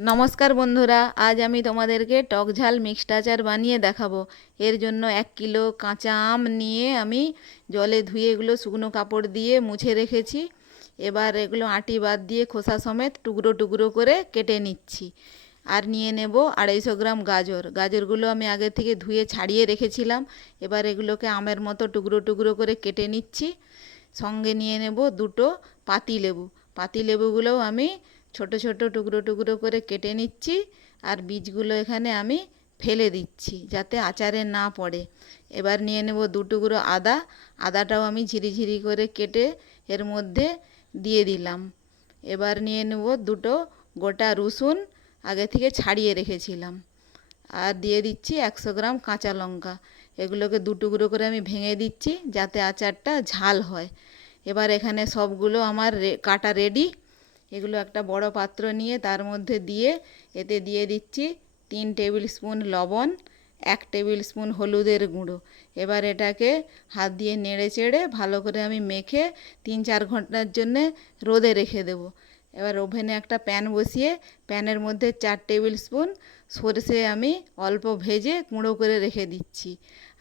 নমস্কার বন্ধুরা, আজ আমি তোমাদেরকে টক ঝাল মিক্সড আচার বানিয়ে দেখাবো। এর জন্য 1 কিলো কাঁচা আম নিয়ে আমি জলে ধুয়ে এগুলো শুকনো কাপড় দিয়ে মুছে রেখেছি। এবার এগুলো আঁটি বাদ দিয়ে খোসা সমেত টুকরো টুকরো করে কেটে নিচ্ছি। আর নিয়ে নেব 250 গ্রাম গাজর। গাজরগুলো আমি আগে থেকে ধুয়ে ছাড়িয়ে রেখেছিলাম। এবার এগুলোকে আমের মতো টুকরো টুকরো করে কেটে নিচ্ছি। সঙ্গে নিয়ে নেব 2টো পাতিলেবু। পাতিলেবুগুলোও আমি ছোট ছোট টুকরো টুকরো করে কেটে নিচ্ছি। আর বীজগুলো এখানে আমি ফেলে দিচ্ছি যাতে আচারে না পড়ে। এবার নিয়ে নেব 2 টুকরো আদা। আদাটাও আমি ঝিরিঝিরি করে কেটে এর মধ্যে দিয়ে দিলাম। এবার নিয়ে নেব 2টো গোটা রসুন, আগে থেকে ছাড়িয়ে রেখেছিলাম। আর দিয়ে দিচ্ছি 100 গ্রাম কাঁচা লঙ্কা। এগুলোকে 2 টুকরো করে আমি ভেঙে দিচ্ছি যাতে আচারটা ঝাল হয়। এবার এখানে সবগুলো আমার কাটা রেডি। এগুলো একটা বড় পাত্র নিয়ে তার মধ্যে দিয়ে এতে দিয়ে দিচ্ছি 3 টেবিল স্পুন লবণ, 1 টেবিল স্পুন হলুদের গুঁড়ো। এবার এটাকে হাত দিয়ে নেড়ে চেড়ে ভালো করে আমি মেখে 3-4 ঘন্টার জন্যে রোদে রেখে দেবো। এবার ওভেনে একটা প্যান বসিয়ে প্যানের মধ্যে 4 টেবিল স্পুন সরষে আমি অল্প ভেজে গুঁড়ো করে রেখে দিচ্ছি।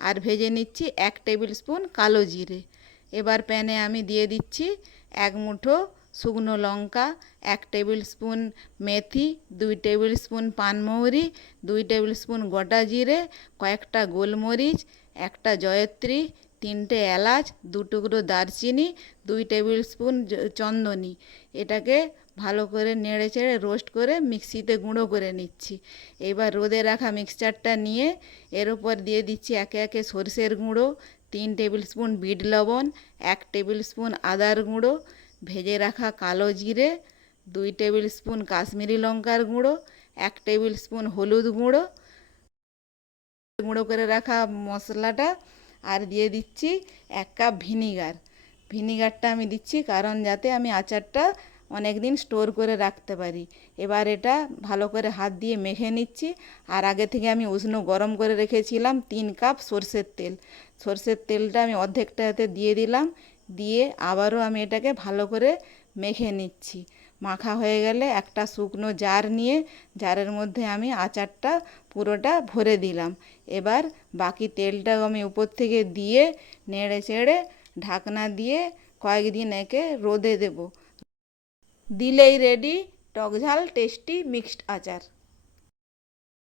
আর ভেজে নিচ্ছি 1 টেবিল স্পুন কালো জিরে। এবার প্যানে আমি দিয়ে দিচ্ছি 1 মুঠো শুকনো লঙ্কা, 1 টেবিল স্পুন মেথি, 2 টেবিল স্পুন পানমৌরি, 2 টেবিল স্পুন গোটা জিরে, কয়েকটা গোলমরিচ, একটা জয়ত্রী, 3টে এলাচ, 2 টুকরো দারচিনি, 2 টেবিল স্পুন চন্দনী। এটাকে ভালো করে নেড়ে চেড়ে রোস্ট করে মিক্সিতে গুঁড়ো করে নিচ্ছি। এবার রোদে রাখা মিক্সচারটা নিয়ে এর উপর দিয়ে দিচ্ছি একে একে সরষের গুঁড়ো, 3 টেবিল স্পুন বিট লবণ, 1 টেবিল স্পুন আদার গুঁড়ো, ভেজে রাখা কালো জিরে, 2 টেবিল স্পুন কাশ্মীরি লঙ্কার গুঁড়ো, 1 টেবিল স্পুন হলুদ গুঁড়ো, গুঁড়ো করে রাখা মশলাটা। আর দিয়ে দিচ্ছি 1 কাপ ভিনিগার। ভিনিগারটা আমি দিচ্ছি কারণ যাতে আমি আচারটা অনেক দিন স্টোর করে রাখতে পারি। এবার এটা ভালো করে হাত দিয়ে মেখে নিচ্ছি। আর আগে থেকে আমি উষ্ণ গরম করে রেখেছিলাম 3 কাপ সরষের তেল। সরষের তেলটা আমি অর্ধেকটা এতে দিয়ে দিলাম। দিয়ে আবারও আমি এটাকে ভালো করে মেখে নিচ্ছি। মাখা হয়ে গেলে একটা শুকনো জার নিয়ে জারের মধ্যে আমি আচারটা পুরোটা ভরে দিলাম। এবার বাকি তেলটাও আমি উপর থেকে দিয়ে নেড়ে চেড়ে ঢাকনা দিয়ে কয়েকদিন একে রোদে দেব। দিলেই রেডি টক ঝাল টেস্টি মিক্সড আচার।